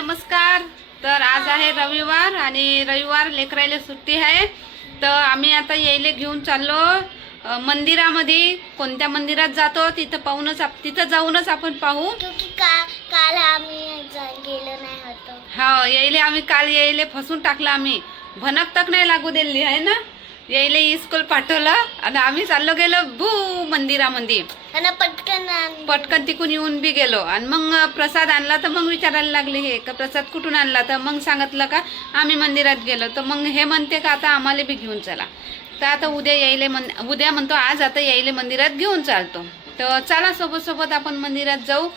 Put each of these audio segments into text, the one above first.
नमस्कार. तर आज आहे रविवार आणि रविवार लेकरायला सुट्टी आहे. तर आम्ही आता यायले घेऊन चाललो मंदिरामध्ये. कोणत्या मंदिरात जातो तिथं जाऊनच आपण पाहू. काल आम्ही गेलो नाही होतो. हा, यायले आम्ही काल यायले फसून टाकलं. आम्ही भनक तक नाही लागू दिली आहे ना. यायले स्कूल पाठवलं आणि आम्ही चाललो गेलो मंदिरामध्ये. पटकन तिकून येऊन बी गेलो आणि मग प्रसाद आणला. तर मग विचारायला लागले हे का प्रसाद कुठून आणला. तर मग सांगितलं का आम्ही मंदिरात गेलो. तर मग हे म्हणते का आता आम्हाला बी घेऊन चला. तर आता उद्या म्हणतो आज आता यायले मंदिरात घेऊन चालतो. तर चला सोबत आपण मंदिरात जाऊ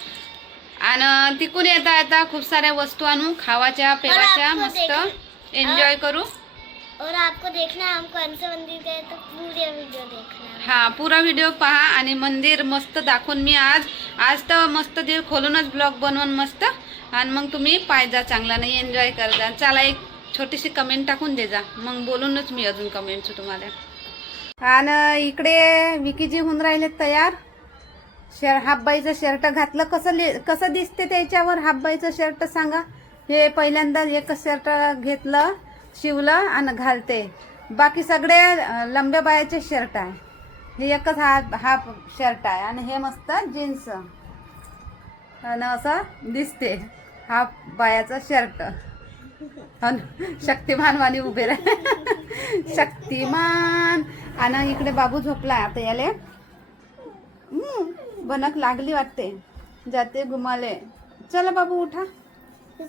आणि तिकून येता खूप साऱ्या वस्तू आणू, खावाच्या पेवाच्या, मस्त एन्जॉय करू. और आपको देखना है हम कौन से मंदिर गए तो पूरा वीडियो देखना. हाँ, पूरा व्हिडिओ पहा आणि मंदिर मस्त दाखवून मी आज तर मस्त ते खोलूनच ब्लॉग बनवून मस्त. आणि मग तुम्ही पाहिजा चांगला नाही एन्जॉय करजा. चला एक छोटीशी कमेंट टाकून दे जा, मग बोलूनच मी अजून कमेंट्स तुम्हाला. आणि इकडे विकीजी होऊन राहिले तयार. हाफबाईचं शर्ट घातलं. कसं दिसते त्याच्यावर हाफबाईचं शर्ट सांगा. हे पहिल्यांदा एकच शर्ट घेतलं, शिवलं आणि घालते. बाकी सगळे लंब्या बायाचे शर्ट आहे. हे एकच हाफ शर्ट आहे आणि हे मस्त जीन्स आणि असं दिसते हाफ बायाचं शर्ट. शक्तिमान वाणी उभे राह शक्तिमान. आणि इकडे बाबू झोपला. आता याले बनक लागली वाटते, जाते घुमाले. चला बाबू उठा,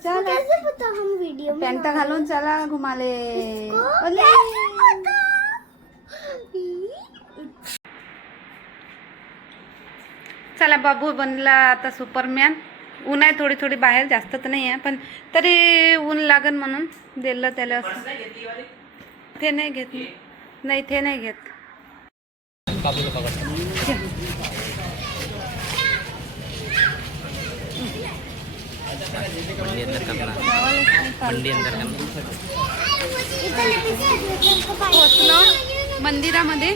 चला हम वीडियो पॅन्ट घालून चला घुमाले. चला बाबू बनला आता सुपरमॅन. ऊन आहे थोडी बाहेर, जास्त तर नाही आहे पण तरी ऊन लागन म्हणून दिलं त्याला. असं ते नाही घेत. नाही ते नाही घेत. पोचलो मंदिरामध्ये.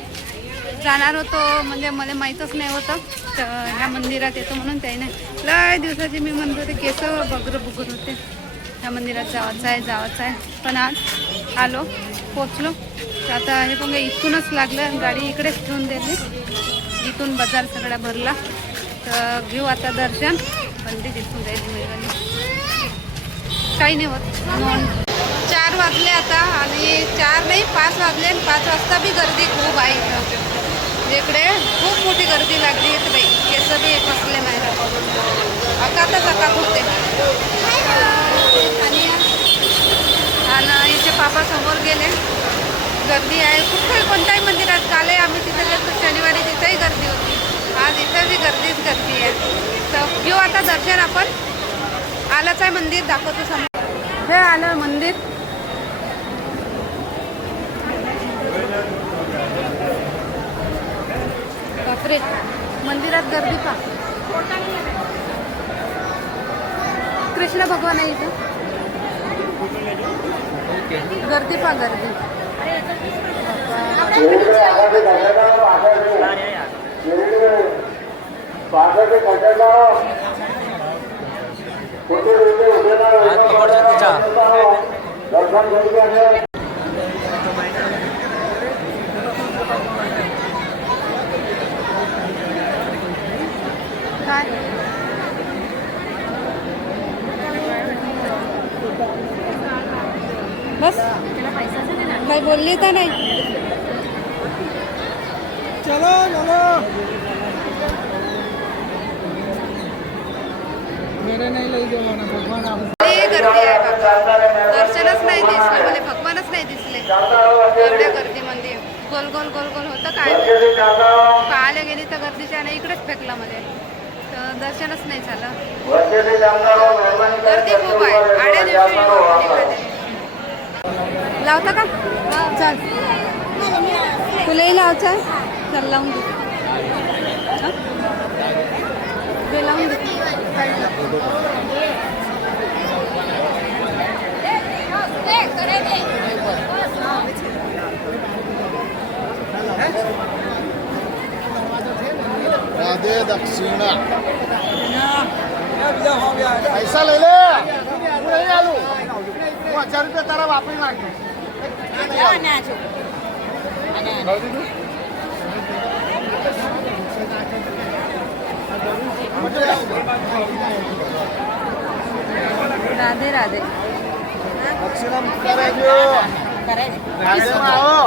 जाणार होतो म्हणजे मला माहीतच नाही होतं तर ह्या मंदिरात येतो म्हणून. त्याने लय दिवसाची मी म्हणत होते, केस बघत होते. ह्या मंदिरात जायचं आहे पण आज आलो, पोचलो. आता हे पण इथूनच लागलं, गाडी इकडेच ठेवून दिली. इथून बाजार सगळा भरला. तर घेऊ आता दर्शन. बंदी दिसून जाईल काही नाही होत. 4 वाजले आता आणि 4 नाही 5 वाजले. आणि 5 वाजता बी गर्दी खूप आहे इथं. इकडे खूप मोठी गर्दी लागली इथं बाई. केस बी फसले नाही, अकातच अकात होते. आणि इथे पापा समोर गेले. गर्दी आहे खूप. कोणत्याही मंदिरात काल आम्ही तिथे गेलो शनिवारी, तिथेही गर्दी होती. आज इथं बी गर्दी आहे. तर घेऊ आता दर्शन. आपण आलंच आहे मंदिर, दाखवतो समोर. हे आलं मंदिर. बापरे, मंदिरात गर्दी पहा. कृष्ण भगवान आहे इथं. गर्दी पहा, गर्दी. बस काही बोलली तर नाही. चलो मेरे नहीं लई जमाना भगवान आप. गर्दी आहे बाबा. दर्शनच नाही दिसले मला, भगवानच नाही दिसले एवढ्या गर्दीमध्ये. गोल होतं काय पाहायला गेली तर गर्दीच्या नाही इकडेच फेकलं मला. तर दर्शनच नाही झालं. गर्दी खूप आहे. आड्या दिवशी लावता का? चल तुलाही लावायचं आहे. चल लावून दे, लावून दे. राधे दक्षिणा ऐसा ले ले. ₹50 તારા વાપરી નાખે રાધે રાધે. દક્ષિણા મૂકતા રહેજો. રાધેમાં આવો.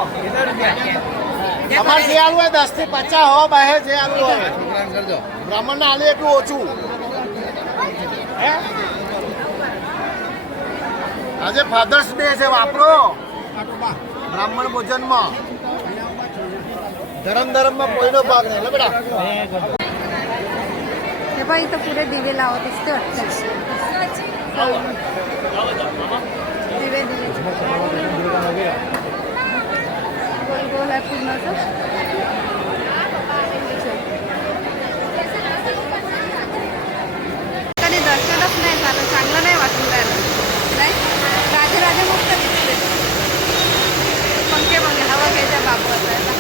તમારે જે આલુ હોય 10 થી 50 હો બહાર જે આલુ હોય બ્રાહ્મણને આલે એટલું ઓછું. હે આજે ફાધર્સ ડે છે વાપરો બ્રાહ્મણ ભોજનમાં. ધર્મમાં કોઈનો ભાગ નહીં બેટા. हे बघ इथं पुढे दिवे लावत दिसते वाटतं. दिवे दिवे गोल गोल आहे पूर्ण असं. कधी दर्शनच नाही झालं, चांगलं नाही वाटून राहिलं नाही. राधे राधे मस्त दिसते. पंखे पंखे हवा घ्यायच्या बाबू असायला.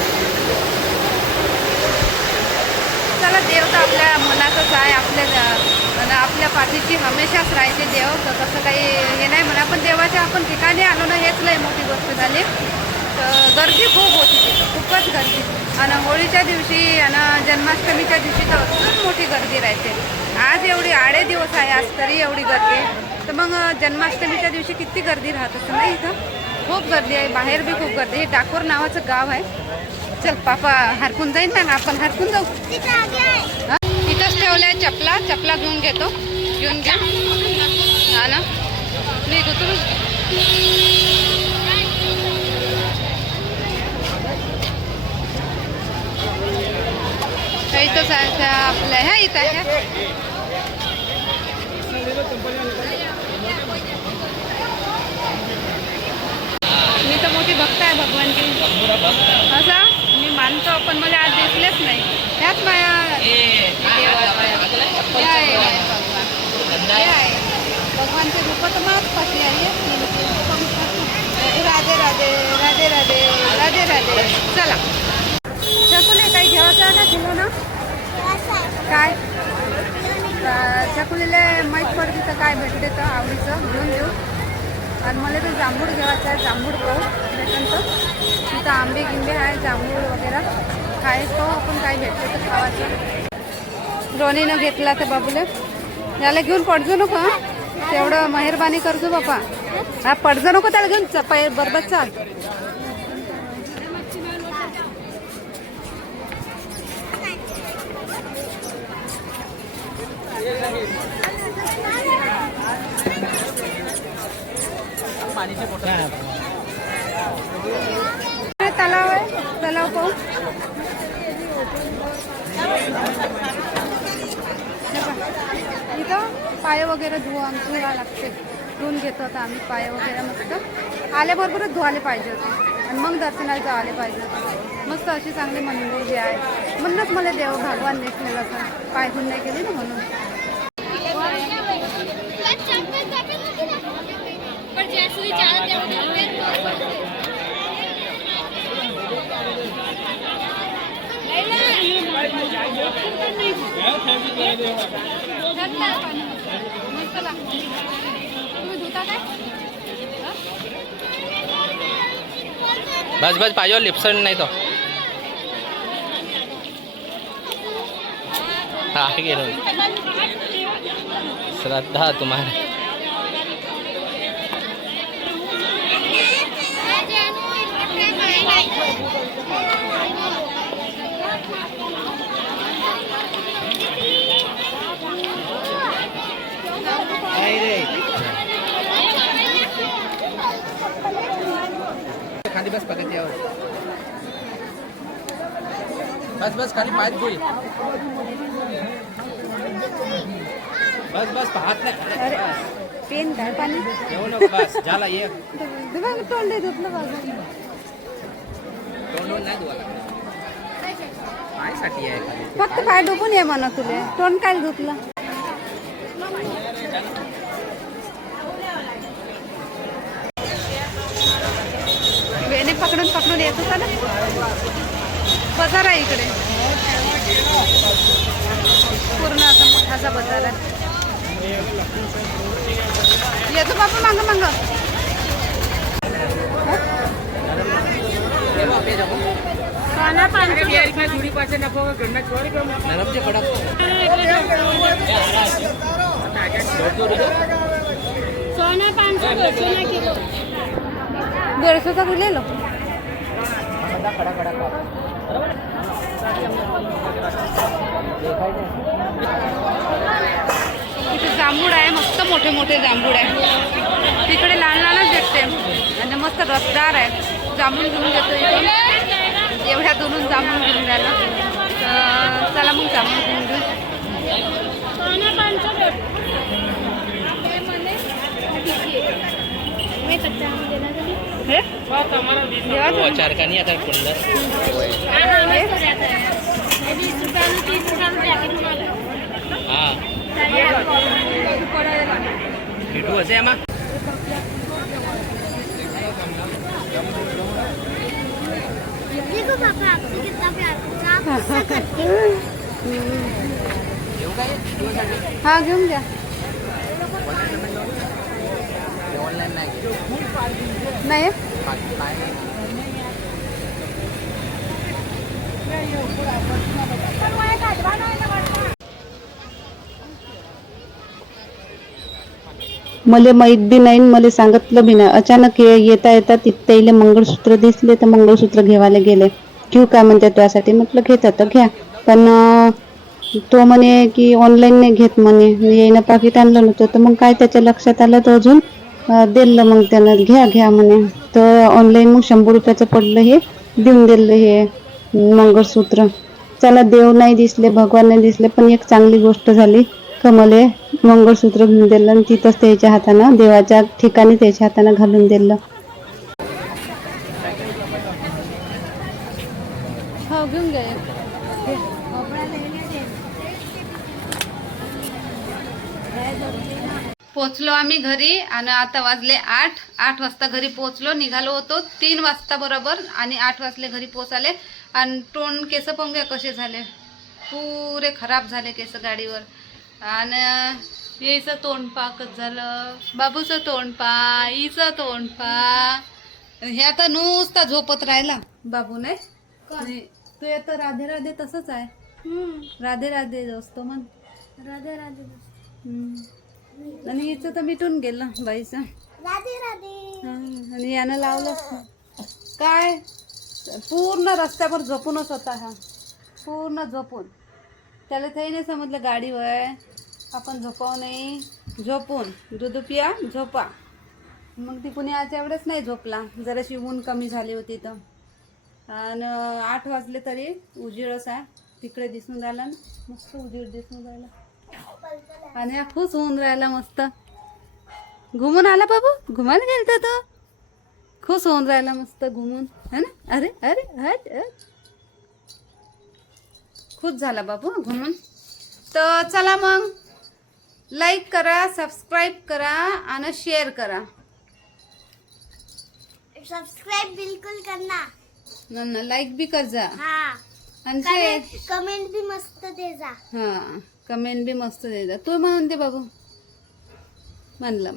चला, देव तर आपल्या मनातच आहे, आपल्या पाठीची हमेशाच राहायचे देव. तर तसं काही हे नाही म्हणा, पण देवाच्या आपण ठिकाणी आलो ना, हेच लय मोठी गोष्ट झाली. तर गर्दी खूप होती तिथं, खूपच गर्दी. आणि होळीच्या दिवशी आणि जन्माष्टमीच्या दिवशी तर खूप मोठी गर्दी राहते. आज एवढी 8 दिवस आहे, आज तरी एवढी गर्दी. तर मग जन्माष्टमीच्या दिवशी किती गर्दी राहत असं नाही. इथं खूप गर्दी आहे, बाहेर बी खूप गर्दी. हे डाकोर नावाचं गाव आहे. चल पापा हरकून जाईन ना, आपण हरकून जाऊ. इथंच ठेवल्या चपला घेऊन घेतो. घेऊन घ्या हा ना, निघ उतरू. इथंच आहे त्या आपल्या ह्या इथं आहे. मी तर मोठी भक्त आहे भगवानची. असं मी मानतो, पण मला आज दिसलेच नाही. ह्याच माया भगवानचे रूप तर मलाच पाठी आहे. राधे राधे राधे राधे राधे राधे. चला चकुले काही घ्यायचं आहे का तुला ना? काय चकुलीला माहीत पडते तर काय भेटते तर आवडीचं घेऊन घेऊ. आणि मला तर जांभूळ घ्यायचं आहे. जांभूळ पाहू भेटेल तर. तिथं आंबे गिंबे आहे, जांभूळ वगैरे खायचं. आपण काय भेटते तर खावायचं. रोनीनं घेतला तर बाबूला याला घेऊन पडजो नको. हां तेवढं मेहरबानी करजो बापा. हा पडजो नको त्याला घेऊन बरोबर चाल. तलाव आहे, तलाव पाहू. इथं पाय वगैरे धुवा लागते. धुवून घेतो आता आम्ही पाय वगैरे मस्त. आल्याबरोबरच धुवायला पाहिजे होते आणि मग दर्शनाला जायला पाहिजे होतं. मस्त अशी चांगली मंदिर जे आहे. म्हणूनच मला देव भगवान नेसलेलं असं पाय धुवून नाही गेली ना म्हणून. बस बस पाहिजे लिप्सन नाही तो. हा गेलो श्रद्धा तुम्हाला. खाली बस पकड़ यावं. बस बस खाली पाय धुई. बस बस पाहत नाही. अरे पेन काय पाणी येऊ नको. बस झाला ये. तोंड धुतलं बाजू. तोंड नाही धुवायला. पायसाठी आहे खाली. फक्त पाय डुबून ये म्हणा तुले. तोंड काय धुतलं. वेणे पकडून पकडून येत होता ना. बाजार आहे इकडे पूर्ण असा मोठासा बाजार आहे. येतो बापा मांग मांग. सोना 500 नरम से पड़ा सोना 500 सोना किलो 150 का ले लो. इथे जांभूळ आहे, मस्त मोठे मोठे जांभूळ आहे. तिकडे लहान लहानच भेटते आणि मस्त रसदार आहे. जांभूळ घेऊन घेतो इथून, एवढ्या दुरून जांभूळ घेऊन द्यायला. चला मग जांभूळ घेऊन घेऊ. सोना 500 मैं कच्चा आम देना कभी हे? वो अचार का नहीं आता कुंडर मैं 20 रुपया में 30 रुपया में पैकेट बना लो हाँ मीठू हसे एमा देखो पापा आपसे कितना प्यार करता है, आप गुस्सा करते हो येऊ काय हा घेऊन घ्या. ऑनलाईन नाही नाही मले माहीत बी नाही मले सांगितलं बी नाही. अचानक येता येता तिथे मंगळसूत्र दिसले तर मंगळसूत्र घेवायला गेले. घेऊ काय म्हणते त्यासाठी म्हटलं घेत तर घ्या. पण तो म्हणे की ऑनलाईन नाही घेत म्हणे. येईनं पाकिट आणलं नव्हतं तर मग काय त्याच्या लक्षात आलं तर अजून दिलं मग त्यानं घ्या घ्या म्हणे. तर ऑनलाईन मग 100 रुपयाचं पडलं, हे देऊन दिलं हे मंगळसूत्र. चला देव नाही दिसले, भगवान नाही दिसले, पण एक चांगली गोष्ट झाली का मले मंगळसूत्र घेऊन दिलं आणि तिथंच त्याच्या हातानं देवाच्या ठिकाणी त्याच्या हातानं घालून दिलं. हो घेऊन घ्या. पोचलो आम्ही घरी आणि आता वाजले 8 वाजता घरी पोचलो. निघालो होतो 3 वाजता बरोबर आणि 8 वाजले घरी पोचाले. आणि तोंड केस पंगे कसे झाले, पुरे खराब झाले केस गाडीवर. आणि याचं तोंड पाकच झालं, बाबूचं तोंड पा, हिचं तोंड पा. हे आता नुसता झोपत राहिला बाबू नाही. तू आता राधे राधे तसंच आहे. राधे राधे असतो म्हण. राधे राधे आणि हिचं तर मिटून गेलं बाईचं. राधे राधे आणि यानं लावलं काय, पूर्ण रस्त्यावर झोपूनच होता हा, पूर्ण झोपून. त्याला ते नाही समजलं गाडीवर आपण झोपाव नाही, झोपून दूध पिया झोपा. मग ती कुणी आज एवढंच नाही झोपला, जराशी ऊन कमी झाली होती तर. आणि 8 वाजले तरी उजेडच आहे. तिकडे दिसून राहिला, मस्त उजेड दिसून राहिला. आणि हा खुश होऊन राहिला, मस्त घुमून आला बाबू. घुमायला गेलता तो, खुश होऊन राहिला मस्त घुमून, है ना. अरे अरे अरे खुश झाला बाबू घुमून. तर चला मग लाईक करा, सबस्क्राईब करा आणि शेअर करा. सब्सक्राइब बिल्कुल करना, लाईक भी कर जा. हाँ आणि शेअर. कमेंट भी मस्त दे जा. हां कमेंट बी मस्त दे जा. तू म्हणते बाबू. म्हणलं